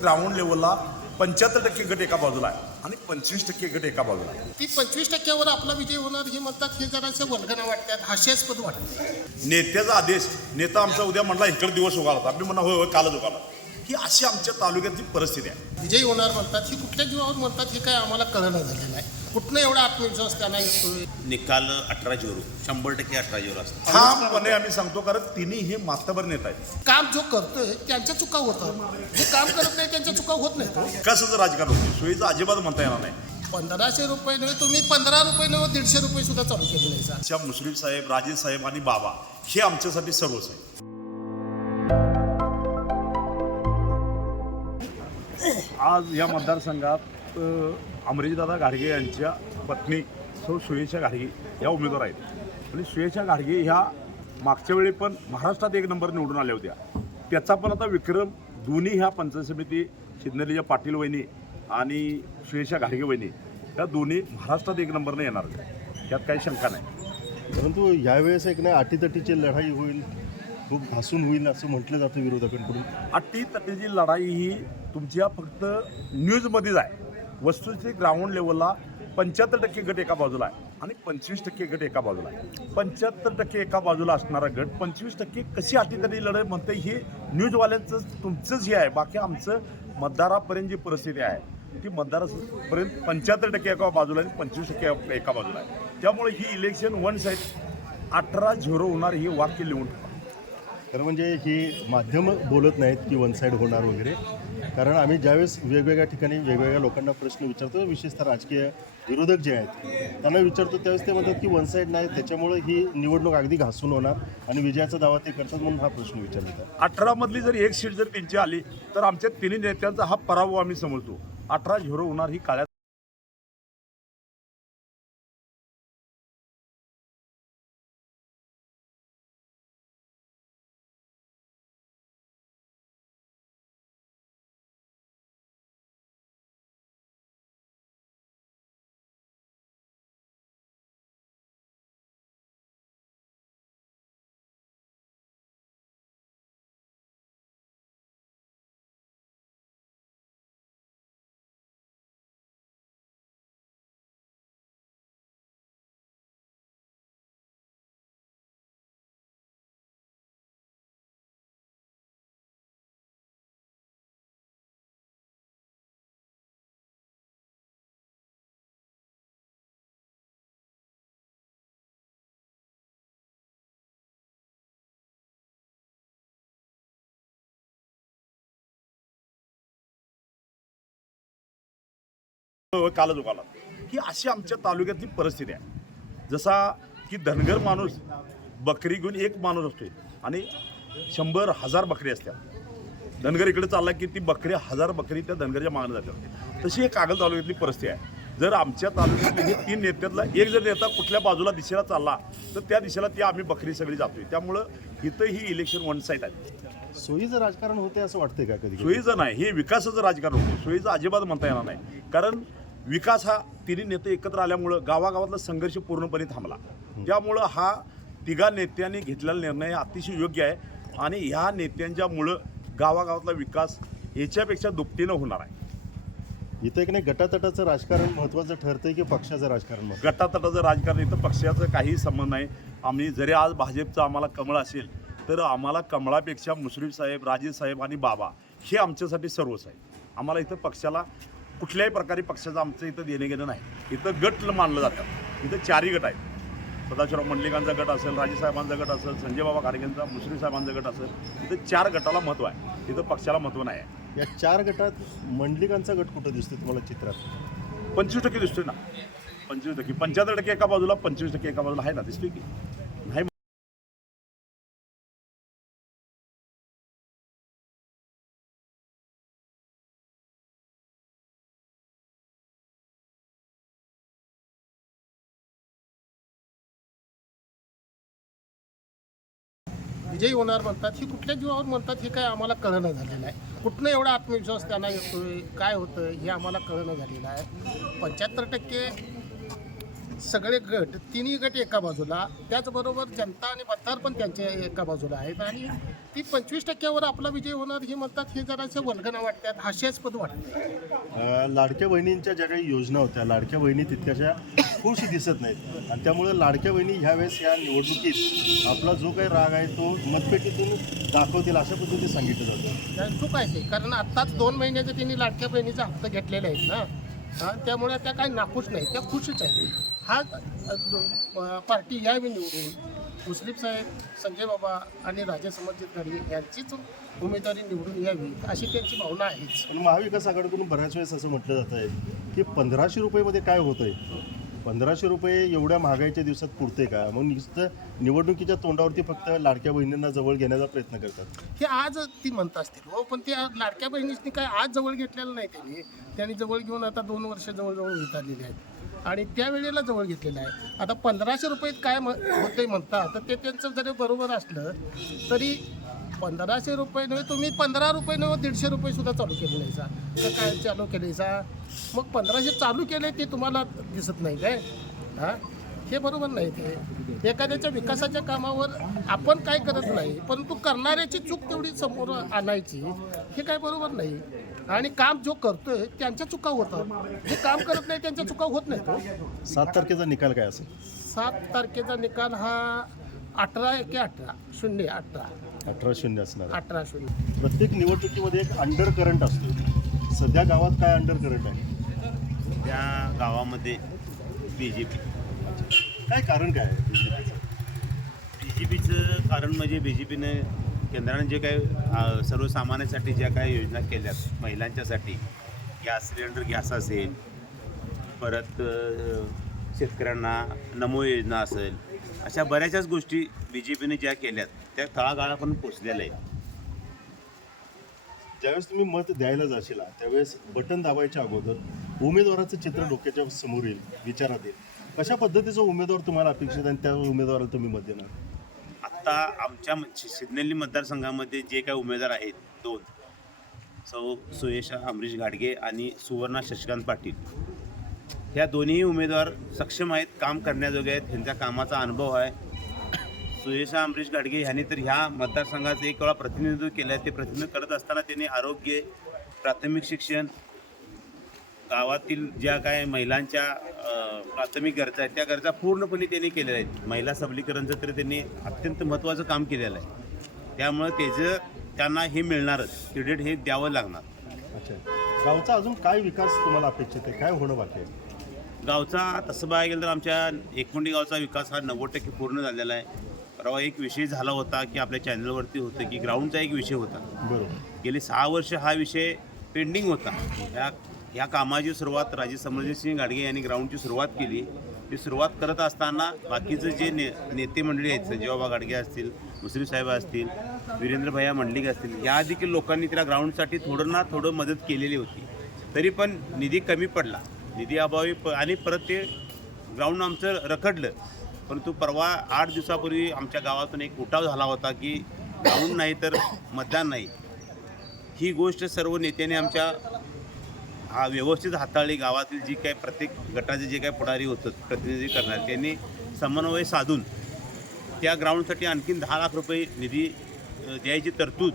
Ground लेवलला पंच्याहत्तर टक्के गट एका बाजूला आहे आणि पंचवीस टक्के गट एका बाजूला आहे. ती पंचवीस टक्क्यावर आपला विजय होणार हे म्हणतात हे जरासं वल्गना वाटतात हास्यास्पद वाटतं नेत्याचा आदेश नेता आमचा उद्या म्हणला इकडे दिवस उगाला होता. आम्ही म्हणा होय होय कालच उगाला ही अशी आमच्या तालुक्यातली परिस्थिती आहे. विजयी होणार म्हणतात ही कुठल्या जीवावर म्हणतात हे काय आम्हाला कळणं झालेलं आहे. कुठनं एवढा आत्मविश्वास त्यांना येतोय? निकाल अठरा झिरो शंभर टक्के अठरा झिरो असतात ठामपणे आम्ही सांगतो कारण तिन्ही हे मातबर नेता आहेत. काम जो करतोय त्यांच्या चुका होतात. जे काम करत नाही त्यांच्या चुका होत नाहीत हो. विकासाचं राजकारण होते? सोयीचं अजिबात म्हणता येणार नाही. पंधराशे रुपये नव्हे तुम्ही पंधरा रुपये नव्हे दीडशे रुपये सुद्धा चालू केले नाही मुश्रीफ साहेब राजेश साहेब आणि बाबा हे आमच्यासाठी सर्वच आहे आज या मतदारसंघात अमरेशदादा घाडगे यांच्या पत्नी सो सुयेशा घाडगे या उमेदवार आहेत. आणि सुयेशा घाडगे ह्या मागच्या वेळी पण महाराष्ट्रात एक नंबर निवडून आल्या होत्या. त्याचा पण आता विक्रम दोन्ही ह्या पंचायत समिती सिद्धनेलीच्या पाटील वहिनी आणि सुयेशा घाडगे वहिनी या दोन्ही महाराष्ट्रात एक नंबरने येणार यात काही शंका नाही. परंतु यावेळेस एक नाही अटीतटीची लढाई होईल. खूप घासून होईल असं म्हटलं जातं विरोधकांकडून. अट्टी तटीची लढाई ही तुमच्या फक्त न्यूजमध्येच आहे. वस्तूचे ग्राउंड लेवलला पंच्याहत्तर टक्के गट एका बाजूला आहे आणि पंचवीस टक्के गट एका बाजूला आहे. पंच्याहत्तर टक्के एका बाजूला असणारा गट पंचवीस टक्के कशी अटीतटी लढाई म्हणते हे न्यूजवाल्यांचं तुमचंच हे आहे. बाकी आमचं मतदारापर्यंत जी परिस्थिती आहे ती मतदारापर्यंत पंच्याहत्तर टक्के एका बाजूला आहे आणि पंचवीस टक्के एका बाजूला आहे. त्यामुळे ही इलेक्शन वन साईड अठरा झिरो होणार हे वाक्य लिहून ठेवा. खरं म्हणजे ही माध्यमं बोलत नाहीत की वन साईड होणार वगैरे. कारण आम्ही ज्यावेळेस वेगवेगळ्या ठिकाणी वेगवेगळ्या लोकांना प्रश्न विचारतो विशेषतः राजकीय विरोधक जे आहेत त्यांना विचारतो त्यावेळेस ते म्हणतात की वन साईड नाही त्याच्यामुळे ही निवडणूक अगदी घासून होणार आणि विजयाचा दावा ते करतात म्हणून हा प्रश्न विचारला. अठरामधली जर एक सीट जर त्यांची आली तर आमच्या तिन्ही नेत्यांचा हा पराभव आम्ही समजतो. अठरा झिरो होणार ही काळ्या कालच उगाला ही अशी आमच्या तालुक्यातली परिस्थिती आहे. जसा की धनगर माणूस बकरी घेऊन एक माणूस असतोय आणि शंभर हजार बकरी असतात. धनगर इकडे चालला की ती बकरी हजार बकरी त्या धनगरच्या मागणं जातात. तशी एक कागल तालुक्यातली परिस्थिती आहे. जर आमच्या तालुक्यातले हे तीन नेत्यातला एक जर नेता कुठल्या बाजूला दिशेला चालला तर त्या दिशेला ती आम्ही बकरी सगळी जातोय. त्यामुळं इथं ही इलेक्शन वन साईड आहे. सोयीचं राजकारण होते असं वाटतंय का कधी? सोयीचं नाही. हे विकासाचं राजकारण होतं सोयीचं अजिबात म्हणता येणार नाही. कारण विकास हा तिन्ही नेते एकत्र आल्यामुळं गावागावातला संघर्ष पूर्णपणे थांबला. त्यामुळं हा तिघा नेत्यांनी घेतलेला निर्णय अतिशय योग्य आहे आणि ह्या नेत्यांच्यामुळं गावागावातला विकास याच्यापेक्षा दुपटीनं होणार आहे. इथं एक नाही गटातटाचं राजकारण महत्त्वाचं ठरतंय की पक्षाचं राजकारण? गटातटाचं राजकारण इथं पक्षाचं काही संबंध नाही. आम्ही जरी आज भाजपचं आम्हाला कमळ असेल तर आम्हाला कमळापेक्षा मुश्रीफ साहेब राजे साहेब आणि बाबा हे आमच्यासाठी सर्वच आहे. आम्हाला इथं पक्षाला कुठल्याही प्रकारे पक्षाचं आमचं इथं देणे घेणं नाही. इथं गट मानलं जातं. इथं चारही गट आहेत. सदाशिवराव मंडलिकांचा गट असेल राजे साहेबांचा गट असेल संजय बाबा खाडगेंचा मुश्रीफ साहेबांचा गट असेल इथं चार गटाला महत्त्व आहे. इथं पक्षाला महत्त्व नाही आहे. या चार गटात मंडलिकांचा गट कुठं दिसतो तुम्हाला चित्रात? पंचवीस टक्के दिसतोय ना. पंचवीस टक्के. पंच्याहत्तर टक्के एका बाजूला पंचवीस टक्के एका बाजूला आहे ना दिसतोय की? विजयी होणार म्हणतात ही कुठल्या जीवावर म्हणतात हे काय आम्हाला कळणं झालेलं आहे. कुठनं एवढा आत्मविश्वास त्यांना येतोय काय होतं हे आम्हाला कळणं झालेलं आहे. पंच्याहत्तर टक्के सगळे गट तिन्ही गट एका बाजूला त्याचबरोबर जनता आणि मतदार पण त्यांच्या एका बाजूला आहेत. आणि ती पंचवीस टक्क्यावर आपला विजय होणार हे म्हणतात हे जराशे वल्गना वाटतात हास्यास्पद वाटते. लाडक्या बहिणींच्या ज्या काही योजना होत्या लाडक्या बहिणी तितक्याशा खुश दिसत नाहीत. आणि त्यामुळे लाडक्या बहिणी ह्यावेळेस या निवडणुकीत आपला जो काही राग आहे तो मतपेटीतून दाखवतील अशा पद्धतीने सांगितलं जातं. चूक आहे ते कारण आत्ताच दोन महिन्याचे त्यांनी लाडक्या बहिणीचा हप्ता घेतलेले आहेत ना त्यामुळे त्या काही नाखुश नाही त्या खुशच आहेत. हा पार्टी यावी निवडून मुस्लिम साहेब संजय बाबा आणि राजा समर्जित गाडी यांचीच उमेदवारी निवडून यावी अशी त्यांची भावना आहेच. महाविकास आघाडीकडून बऱ्याच वेळेस असं म्हटलं जात आहे की पंधराशे रुपयेमध्ये काय होतं आहे पंधराशे रुपये एवढ्या महागाईच्या दिवसात पुरते का? मग नुसतं निवडणुकीच्या तोंडावरती फक्त लाडक्या बहिणींना जवळ घेण्याचा प्रयत्न करतात. हे आज ती म्हणत असतील हो पण त्या लाडक्या बहिणींनी काय आज जवळ घेतलेलं नाही त्यांनी. त्यांनी जवळ घेऊन आता दोन वर्ष जवळजवळ आलेली आहेत. आणि त्यावेळेला जवळ घेतलेलं आहे. आता पंधराशे रुपये काय म होते म्हणतात तर ते त्यांचं जरी बरोबर असलं तरी पंधराशे रुपये नव्हे तुम्ही पंधरा रुपये नव्हे दीडशे रुपये सुद्धा चालू केले जायचा तर काय चालू केले जा? मग पंधराशे चालू केले ते तुम्हाला दिसत नाही काय? हां? हे बरोबर नाही ते. एखाद्याच्या विकासाच्या कामावर आपण काय करत नाही परंतु करणाऱ्याची चूक तेवढी समोर आणायची हे काय बरोबर नाही. आणि काम जो करतोय त्यांच्या चुका होतात जे काम करत नाही त्यांच्या चुका होत नाहीत हो. सात तारखेचा निकाल काय असेल? सात तारखेचा निकाल हा अठरा एके अठरा. शून्य अठरा. अठरा शून्य असणार आहे. अठरा शून्य. प्रत्येक निवडणुकीमध्ये एक अंडर करंट असतो सध्या गावात काय अंडर करंट आहे? त्या गावामध्ये बी जे पी काय कारण काय आहे BJP चं? बी जे पीचं कारण म्हणजे बी जे पीनं केंद्राने जे काही सर्वसामान्यासाठी सर्वसामान्यांसाठी ज्या काही योजना केल्यात महिलांच्यासाठी गॅस सिलेंडर गॅस असेल परत शेतकऱ्यांना नमो योजना असेल अशा बऱ्याचशाच गोष्टी बी जे पीने ज्या केल्यात त्या तळागाळापर्यंत पोचलेल्या आहेत. ज्यावेळेस तुम्ही मत द्यायला जाशील त्यावेळेस बटन दाबायच्या अगोदर उमेदवाराचं चित्र डोक्याच्या समोर येईल विचारात येईल. कशा पद्धतीचा उमेदवार तुम्हाला अपेक्षित आहे आणि त्या उमेदवाराला तुम्ही मत देणार? आता आमच्या म- सिग्नली मतदारसंघामध्ये जे काही उमेदवार आहेत दोन. सौ सुयशा अमरीश घाडगे आणि सुवर्णा शशिकांत पाटील. ह्या दोन्ही उमेदवार सक्षम आहेत काम करण्याजोगे आहेत त्यांच्या कामाचा अनुभव आहे. सुयशा अमरीश घाडगे ह्यांनी तर ह्या मतदारसंघाचं एक वेळा प्रतिनिधित्व केलं आहे ते प्रतिनिधित्व करत असताना त्यांनी आरोग्य प्राथमिक शिक्षण गावातील ज्या काय महिलांच्या प्राथमिक गरजा आहेत त्या गरजा पूर्णपणे त्यांनी केलेल्या आहेत. महिला सबलीकरणचं तर त्यांनी अत्यंत महत्त्वाचं काम केलेलं आहे. त्यामुळं त्याचं त्यांना हे मिळणारच क्रेडिट हे द्यावं लागणार. अच्छा. गावचा अजून काय विकास तुम्हाला अपेक्षित आहे? काय होणं बाकी आहे? गावचा तसं बघायला गेलं तर आमच्या एकमुंडी गावचा विकास हा नव्वद टक्के पूर्ण झालेला आहे. परवा एक विषय झाला होता की आपल्या चॅनलवरती होतं की ग्राउंडचा एक विषय होता. बरोबर. गेली सहा वर्ष हा विषय पेंडिंग होता. ह्या ह्या कामाची सुरुवात राजे समरजितसिंह गाडगे यांनी ग्राउंडची सुरुवात केली. ती सुरुवात करत असताना बाकीचं जे ने नेते मंडळी आहेत संजयबाबा गाडगे असतील मुस्लिम साहेब असतील वीरेंद्र भैया मंडलिक असतील या देखील लोकांनी त्याला ग्राउंडसाठी थोडं ना थोडं मदत केलेली होती. तरी पण निधी कमी पडला. निधी अभावी प आणि परत ते ग्राउंड आमचं रखडलं. परंतु परवा आठ दिवसापूर्वी आमच्या गावातून एक उठाव झाला होता की ग्राउंड नाही तर मतदान नाही. ही गोष्ट सर्व नेत्याने आमच्या हा व्यवस्थित हाताळली गावातील जी काय प्रत्येक गटाचे जे काही पुढारी होतं प्रतिनिधी करणार त्यांनी समन्वय साधून त्या ग्राउंडसाठी आणखीन दहा लाख रुपये निधी द्यायची तरतूद